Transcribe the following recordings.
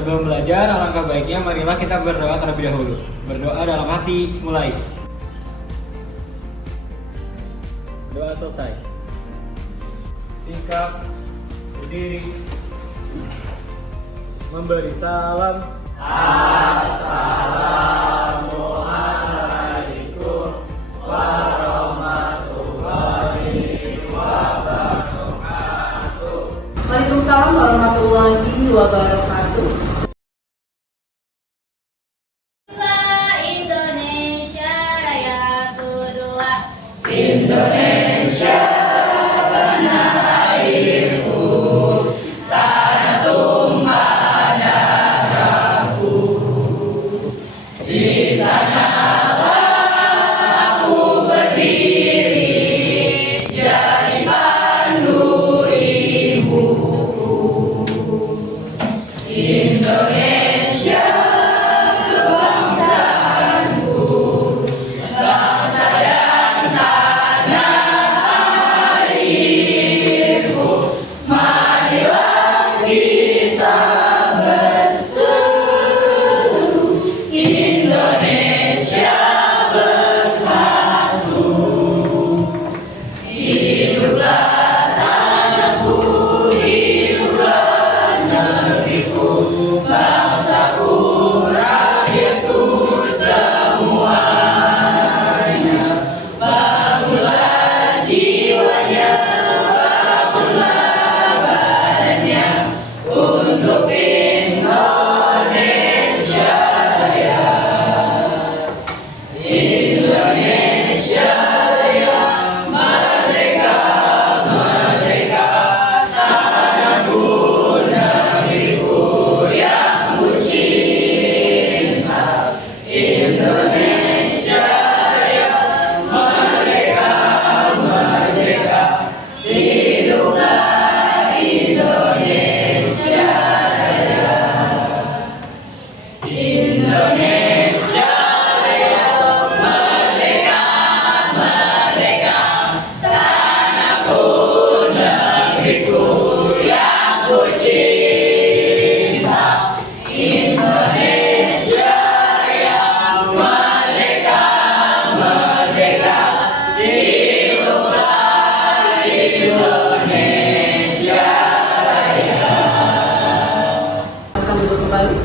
Sebelum belajar, alangkah baiknya marilah kita berdoa terlebih dahulu. Berdoa dalam hati, mulai. Doa selesai. Sikap, berdiri, memberi salam. Assalamualaikum warahmatullahi wabarakatuh. Waalaikumsalam warahmatullahi wabarakatuh. Indonesia Raya Kedua. Indonesia tanah airku, tanah tumpah darahku. Di sanalah aku berdiri, jadi pandu ibuku. Indonesia kebangsaanku, bangsa dan tanah airku. Marilah kita berseru, Indonesia bersatu. Hiduplah tanahku, hiduplah negeriku, bangsaku, rakyatku semuanya. Bangunlah jiwanya, bangunlah badannya untuk Indonesia Raya. Indonesia Raya, merdeka, merdeka, tanahku, negeriku yang ku cinta. Indonesia Raya, merdeka, merdeka, hiduplah Indonesia Raya. Indonesia Raya, merdeka, merdeka, tanahku, negeriku yang ku cinta. Indonesia Raya, merdeka, merdeka, hiduplah Indonesia Raya. Kami kembali.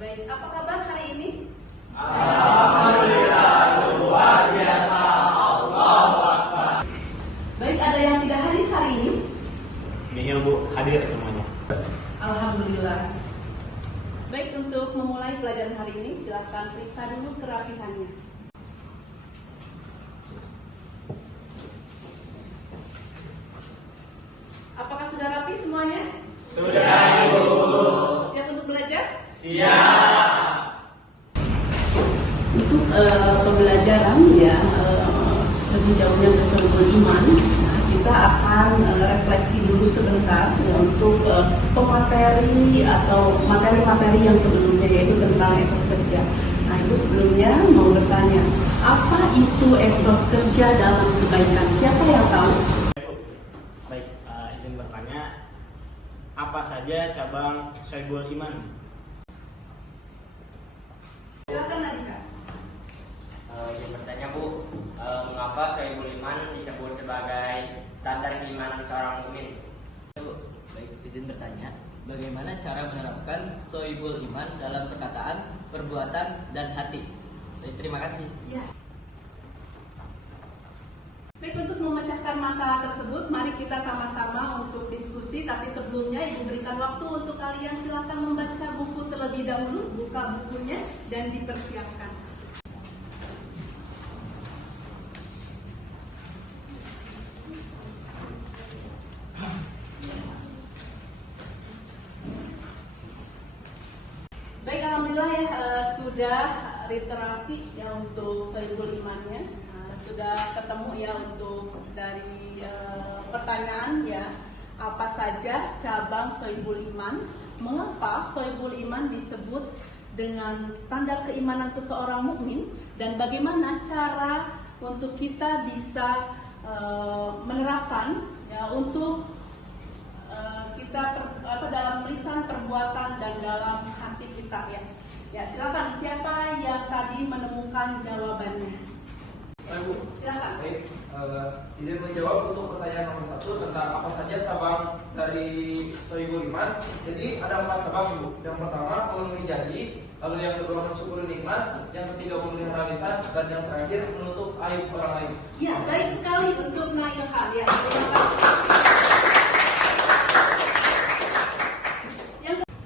Baik, apa kabar hari ini? Alhamdulillah, luar biasa. Allahu Akbar. Baik, ada yang tidak hadir hari ini? Nihil Bu, hadir semuanya. Alhamdulillah. Baik, untuk memulai pelajaran hari ini, silakan periksa dulu kerapihannya. Apakah sudah rapi semuanya? Sudah, Ibu. Siap untuk belajar? Siap. Untuk pembelajaran ya lebih jauhnya ke Sohibul Iman, kita akan refleksi dulu sebentar ya, untuk pemateri atau materi-materi yang sebelumnya, yaitu tentang etos kerja. Nah, Ibu sebelumnya mau bertanya, apa itu etos kerja dalam kebaikan? Siapa yang tahu? Baik, izin bertanya, apa saja cabang Sohibul Iman? Silakan Nadika. Izin bertanya Bu, mengapa Sohibul Iman disebut sebagai standar keimanan seorang mukmin? Baik, izin bertanya, bagaimana cara menerapkan Sohibul Iman dalam perkataan, perbuatan, dan hati? Baik, terima kasih. Ya. Baik, untuk memecahkan masalah tersebut, mari kita sama-sama untuk diskusi. Tapi sebelumnya, Ibu berikan waktu untuk kalian, silakan membaca buku terlebih dahulu, buka bukunya, dan dipersiapkan. Baik, alhamdulillah ya, sudah literasi ya untuk Sohibul Imannya. Sudah ketemu ya untuk dari pertanyaan ya, apa saja cabang Sohibul Iman, mengapa Sohibul Iman disebut dengan standar keimanan seseorang mukmin, dan bagaimana cara untuk kita bisa menerapkan ya untuk dalam lisan, perbuatan, dan dalam hati kita ya. Ya, silakan siapa yang tadi menemukan jawabannya? Bu. Silakan. Baik, izin menjawab untuk pertanyaan nomor 1 tentang apa saja cabang dari Sohibul Iman. Jadi ada 4 cabang, Ibu. Yang pertama memenuhi janji, lalu yang kedua mensyukuri nikmat, yang ketiga memelihara lisan, dan yang terakhir menutup aib orang lain. Ya, baik sekali untuk Nailha. Ya, terima kasih.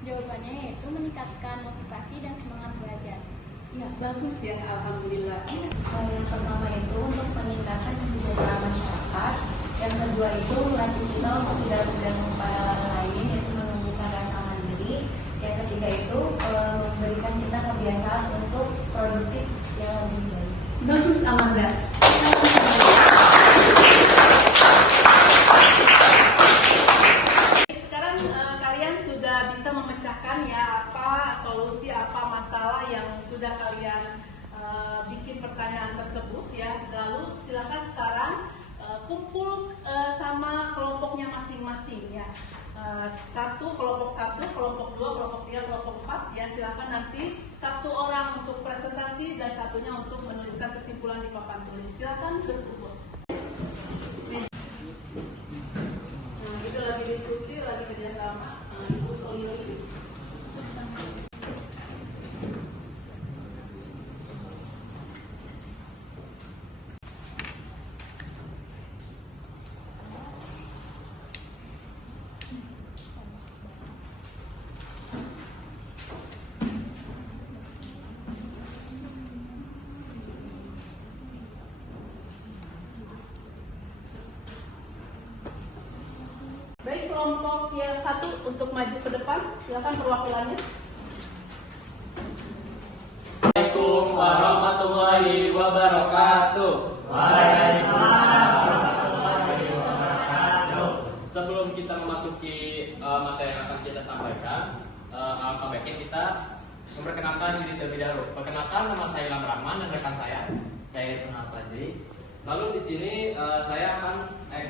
Jawabannya yaitu meningkatkan motivasi dan semangat belajar. Ya, bagus ya, alhamdulillah. Yang pertama itu untuk meningkatkan kesejahteraan masyarakat. Yang kedua itu melatih kita untuk tidak bergantung pada orang lain, yaitu menumbuhkan rasa mandiri. Yang ketiga itu memberikan kita kebiasaan untuk produktif yang lebih baik. Bagus, Amanda. Sekarang kalian sudah bisa memecahkan ya apa solusi, apa masalah yang sudah kalian bikin pertanyaan tersebut ya. Lalu silakan sekarang kumpul sama kelompoknya masing-masing ya. Kelompok 1, kelompok 2, kelompok 3, kelompok 4 ya. Silakan nanti 1 orang untuk presentasi dan satunya untuk menuliskan kesimpulan di papan tulis. Silakan berkumpul. Nah, itu lagi diskusi, lagi kerjasama. Ibu Solili. Baik, kelompok yang 1 untuk maju ke depan, silakan perwakilannya. Assalamualaikum warahmatullahi wabarakatuh. Waalaikumsalam warahmatullahi wabarakatuh. Sebelum kita memasuki materi yang akan kita sampaikan, alangkah baiknya kita memperkenalkan diri terlebih dahulu. Perkenalkan, nama saya Ilham Rahman dan rekan saya Irfan Fadli. Lalu di sini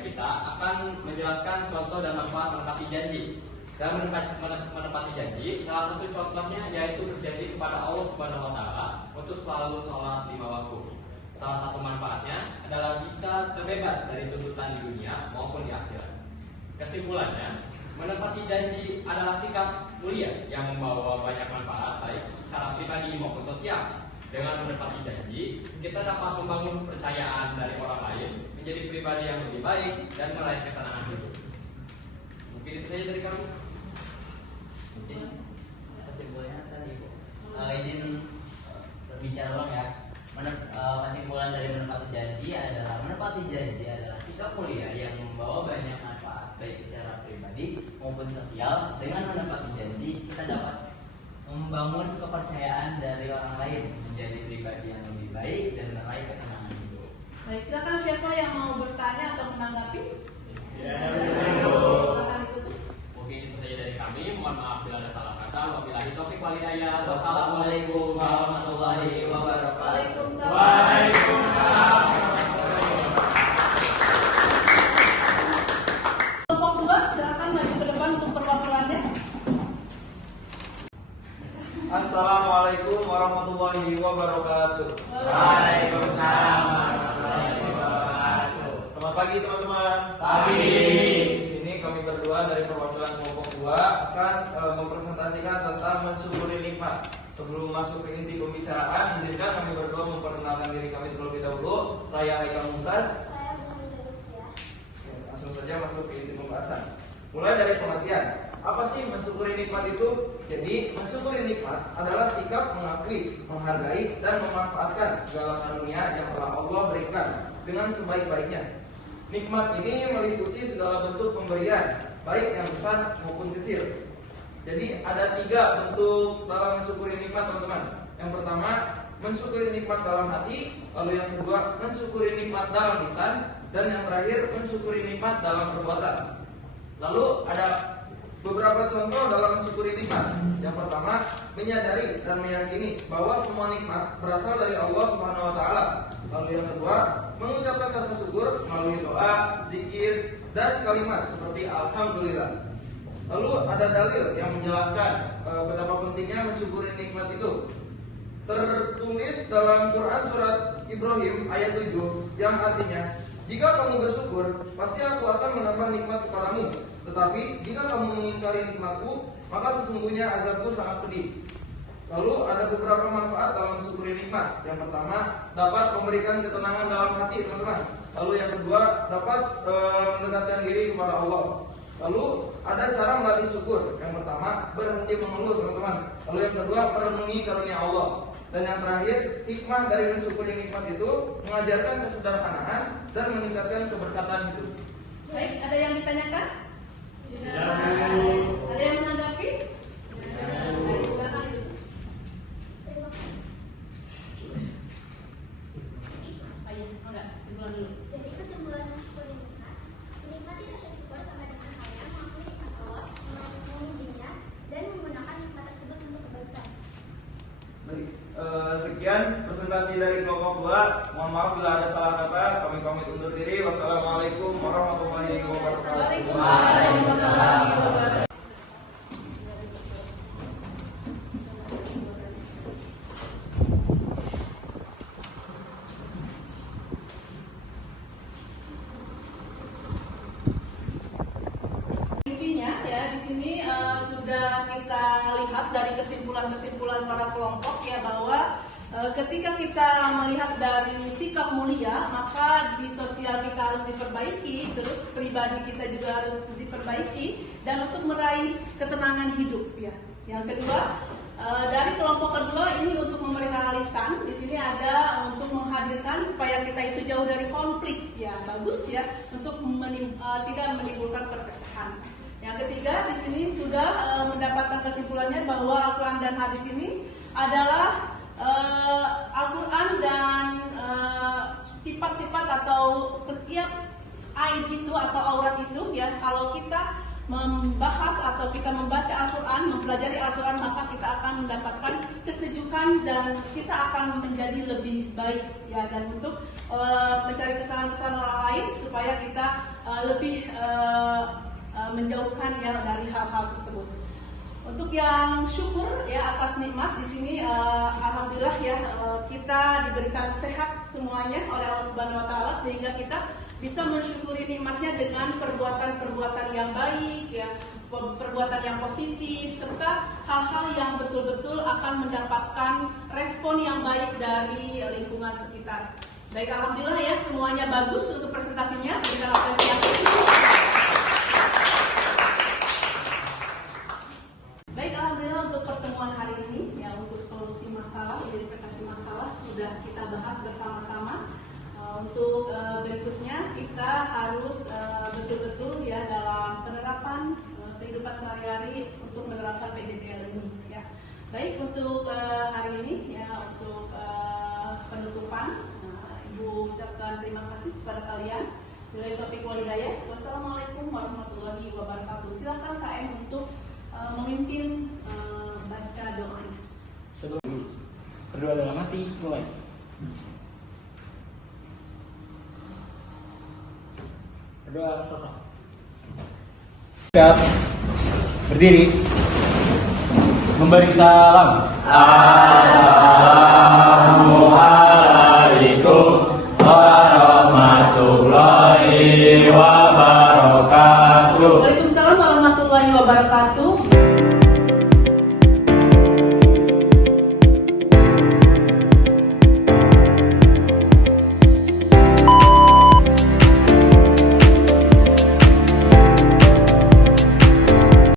kita akan menjelaskan contoh dan manfaat menepati janji. Dalam menepati janji, salah satu contohnya yaitu berjanji kepada Allah Subhanahu wa Ta'ala untuk selalu sholat 5 waktu. Salah satu manfaatnya adalah bisa terbebas dari tuntutan di dunia maupun di akhirat. Kesimpulannya, menepati janji adalah sikap mulia yang membawa banyak manfaat baik secara pribadi maupun sosial. Dengan menepati janji, kita dapat membangun kepercayaan dari orang lain, menjadi pribadi yang lebih baik dan meraih ketenangan hidup. Mungkin itu saja dari kami. Mungkin kesimpulannya tadi Bu. Izin berbicara ulang ya. Kesimpulan dari menepati janji adalah sikap mulia yang membawa banyak manfaat baik secara pribadi maupun sosial. Dengan menepati janji, kita dapat membangun kepercayaan dari orang lain, menjadi pribadi yang lebih baik dan meraih ketenangan hidup. Baik, silakan siapa yang mau bertanya atau menanggapi? Silakan ikuti. Mungkin itu saja dari kami. Mohon maaf bila ada salah kata. Wabillahi taufiq wal hidayah. Wassalamualaikum warahmatullahi wabarakatuh. Waalaikumsalam. Waalaikumsalam. Kelompok 2, silakan maju ke depan untuk perwakilannya. Assalamualaikum warahmatullahi wabarakatuh. Waalaikumsalam warahmatullahi wabarakatuh. Selamat pagi teman-teman. Pagi. Di sini kami berdua dari perwakilan kelompok 2 akan mempresentasikan tentang mensyukuri nikmat. Sebelum masuk ke inti pembicaraan, izinkan kami berdua memperkenalkan diri kami terlebih dahulu. Saya Haikal Mumtaz. Langsung saja masuk ke inti pembahasan. Mulai dari pengertian. Apa sih mensyukuri nikmat itu? Jadi, mensyukuri nikmat adalah sikap mengakui, menghargai, dan memanfaatkan segala karunia yang telah Allah berikan dengan sebaik-baiknya. Nikmat ini meliputi segala bentuk pemberian, baik yang besar maupun kecil. Jadi, ada 3 bentuk dalam mensyukuri nikmat, teman-teman. Yang pertama, mensyukuri nikmat dalam hati. Lalu yang kedua, mensyukuri nikmat dalam lisan. Dan yang terakhir, mensyukuri nikmat dalam perbuatan. Lalu ada beberapa contoh dalam mensyukuri nikmat. Yang pertama, menyadari dan meyakini bahwa semua nikmat berasal dari Allah Subhanahu wa Ta'ala. Lalu yang kedua, mengucapkan rasa syukur melalui doa, zikir, dan kalimat seperti alhamdulillah. Lalu ada dalil yang menjelaskan betapa pentingnya mensyukuri nikmat itu. Tertulis dalam Quran surat Ibrahim ayat 7 yang artinya, jika kamu bersyukur, pasti aku akan menambah nikmat kepadamu. Tetapi jika kamu mengingkari nikmatku, maka sesungguhnya azabku sangat pedih. Lalu ada beberapa manfaat dalam mensyukuri nikmat. Yang pertama, dapat memberikan ketenangan dalam hati, teman-teman. Lalu yang kedua, dapat mendekatkan diri kepada Allah. Lalu ada cara melatih syukur. Yang pertama, berhenti mengeluh, teman-teman. Lalu yang kedua, merenungi karunia Allah. Dan yang terakhir, hikmah dari mensyukuri nikmat itu mengajarkan kesederhanaan dan meningkatkan keberkatan hidup. Baik, ada yang ditanyakan? Ada yang menanggapi? Silakan. Ayo, enggak, sebelah dulu. Jadi kesimpulan mensyukuri nikmat, menikmati satu syukur sama dengan halnya mengakui nikmat Allah, memujinya, dan menggunakan nikmat tersebut untuk kebaikan. Baik, sekian presentasi dari kelompok 2. Mohon maaf bila ada salah kata. Kami pamit undur diri. Wassalamualaikum warahmatullahi wabarakatuh. Waalaikumsalam. Intinya ya di sini sudah kita lihat dari kesimpulan-kesimpulan para kelompok ya bahwa ketika kita melihat dari sikap mulia, maka di sosial kita harus diperbaiki, terus pribadi kita juga harus diperbaiki, dan untuk meraih ketenangan hidup ya. Yang kedua, dari kelompok kedua ini untuk memelihara lisan, di sini ada untuk menghadirkan supaya kita itu jauh dari konflik ya, bagus ya, untuk tidak menimbulkan perpecahan. Yang ketiga, di sini sudah mendapatkan kesimpulannya bahwa Al-Quran dan hadis ini adalah Al-Quran dan sifat-sifat atau setiap aib itu atau aurat itu ya, kalau kita membahas atau kita membaca Al-Quran, mempelajari Al-Quran, maka kita akan mendapatkan kesejukan dan kita akan menjadi lebih baik ya, dan untuk mencari kesalahan-kesalahan orang lain supaya kita lebih menjauhkan ya dari hal-hal tersebut. Untuk yang syukur ya atas nikmat di sini, alhamdulillah ya kita diberikan sehat semuanya oleh Allah Subhanahu Wa Taala sehingga kita bisa mensyukuri nikmatnya dengan perbuatan-perbuatan yang baik ya, perbuatan yang positif serta hal-hal yang betul-betul akan mendapatkan respon yang baik dari lingkungan sekitar. Baik, alhamdulillah ya semuanya bagus untuk presentasinya. Berikan apresiasi. Baik, alhamdulillah untuk pertemuan hari ini ya, untuk solusi masalah, identifikasi masalah sudah kita bahas bersama-sama. Untuk berikutnya kita harus betul-betul ya dalam penerapan kehidupan sehari-hari untuk menerapkan PDTL ini ya. Baik, untuk hari ini ya untuk penutupan, Ibu ucapkan terima kasih kepada kalian. Billahi taufiq wal hidayah. Wassalamualaikum warahmatullahi wabarakatuh. Silakan KM untuk memimpin baca doa. Sebelum berdoa dalam hati, mulai. Berdoa selesai. Siap. Berdiri. Memberi salam.